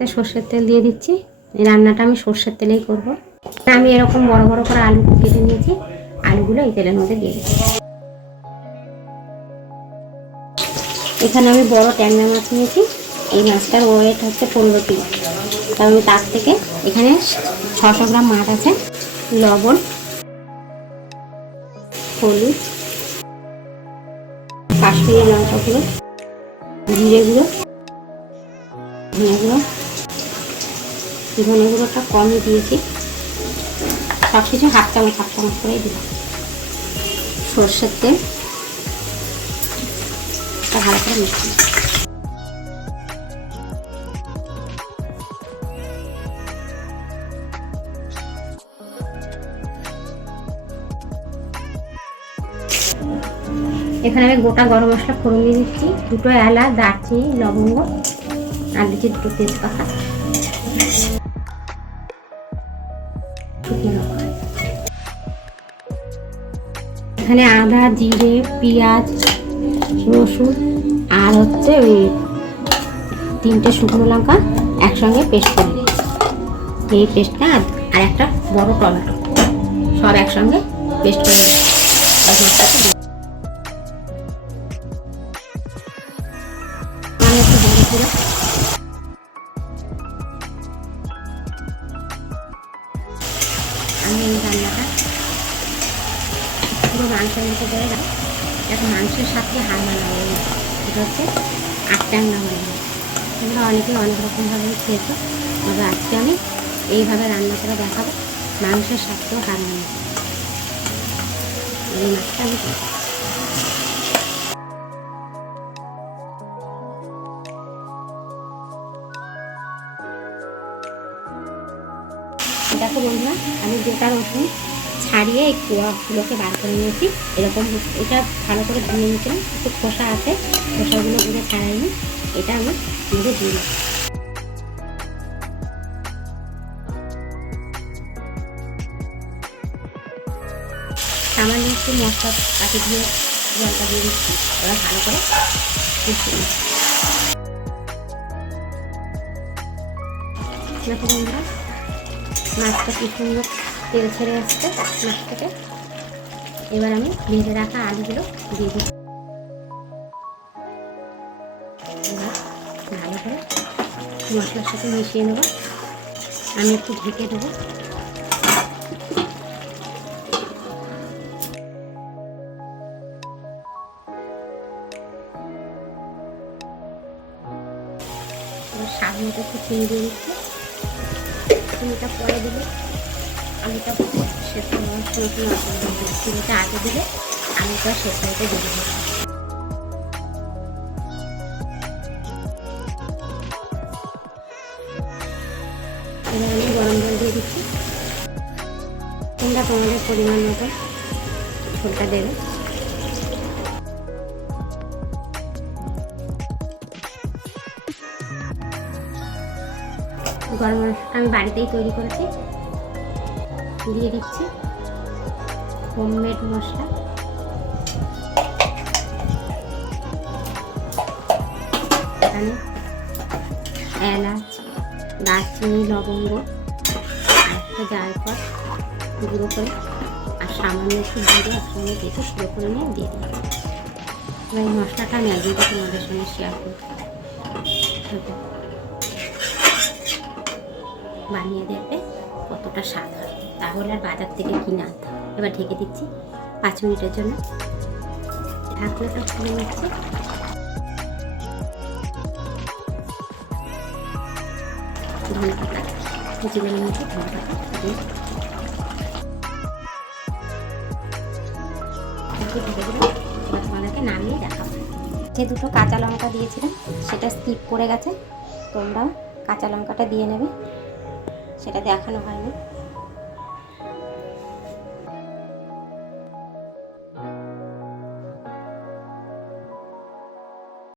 সর্ষের তেল দিয়ে দিচ্ছি। এই রান্নাটা আমি সর্ষের তেলেই করব। আমি এরকম বড় বড় করে আলু কেটে নিয়েছি, আলুগুলো এই তেলের মধ্যে দিয়ে দিচ্ছি। এখানে আমি বড় ট্যাংরা মাছ নিয়েছি। এই মাছটার ওয়েট হচ্ছে 15 কিলো। তার আমি তার থেকে এখানে 600 গ্রাম মাছ আছে। লবণ, হলুদ, কাশ্মীরি লঙ্কা গুঁড়ো, জিরে গুঁড়ো, ধনে গুঁড়ো। ধনে গুঁড়োটা কমই দিয়েছি, সব কিছু হাফ চামচ করেই দিলাম। সর্ষের তেল ভালো করে মিশিয়ে এখানে আমি গোটা গরম মশলা ফোড়ন দিয়ে দিচ্ছি। 2টো এলাচ, দারচিনি, লবঙ্গ আর দিচ্ছি 2টো তেজপাতা। এখানে আদা, জিরে, পেঁয়াজ, রসুন আর হচ্ছে ওই 3টে শুকনো লঙ্কা একসঙ্গে পেস্ট করে দিয়েছি। এই পেস্টটা আর একটা বড় টমেটো সব একসঙ্গে পেস্ট করে দিয়েছি। আমি এই রান্নাটা পুরো মাংসের মতো করে এখন মাংসের সাথে হার বানাবো। এটা হচ্ছে আটটাংনা বানাবো। তোমরা অনেকে অনেক রকমভাবে খেয়েছো, তবে আজকে আমি এইভাবে রান্না করে দেখাবো। মাংসের সাথেও হার বানাবো। এই মাছটা আমি দেখো বন্ধুরা, আমি গোটা রসুন ছাড়িয়ে এই কোয়াগুলোকে বার করে নিয়েছি। এরকম এটা ভালো করে ধুয়ে নিয়েছিলাম, একটু খোসা আছে, খোসাগুলো পুরো ছাড়াইনি। এটা আমি পুরো দিয়ে দিই। সামান্য একটু মশলা কাটি দিয়ে জলটা দিয়ে দিচ্ছি। এবার ভালো করে মিশিয়ে নিচ্ছি। দেখো বন্ধুরা, মাছটা কি সুন্দর তেল ছেড়ে আসছে মাছ থেকে। এবার আমি ভেজে রাখা আলুগুলো দিয়ে দিচ্ছি। ভালো করে মশলার সাথে মিশিয়ে নেব। আমি একটু ঢেকে দেবো। এবার স্বাদ মতো একটু চিনি দিয়ে দিচ্ছি। চিনিটা পরে দিলে আলুটা সেদ্ধ হওয়ার সময় চিনিটা আগে দিলে আলুটা সেদ্ধ হতে দেরি হবে। এবার আমি গরম জল দিয়ে দিচ্ছি। তোমরা তোমাদের পরিমাণ মতো ঝোলটা দেবে। গরম মশলা আমি বাড়িতেই তৈরি করেছি, দিয়ে দিচ্ছি হোমমেড মশলা। এখানে এলাচ, দারচিনি, লবঙ্গ আর একটা জায়ফল গুঁড়ো করে আর সামান্য একটু জিরে একসঙ্গে দিয়ে গুঁড়ো করে নিয়ে দিয়ে দিই। এবার এই মশলাটা আমি একদিন তোমাদের সঙ্গে শেয়ার করব। বানিয়ে দেখবে কতটা স্বাদ হয়, তাহলে আর বাজার থেকে কিনে আনতে হবে। এবার ঢেকে দিচ্ছি 5 মিনিটের জন্য। ঢাকনাটা খুলে নিচ্ছি। ধনে পাতা কুচি করে নিচ্ছি। ধনে পাতা দিয়ে ঢেকে দিলাম। এবার তোমাদেরকে নামিয়ে দেখাবো। যে 2টো কাঁচা লঙ্কা দিয়েছিলাম সেটা স্কিপ করে গেছে, তোমরাও কাঁচা লঙ্কাটা দিয়ে নেবে, সেটা দেখানো হয়নি।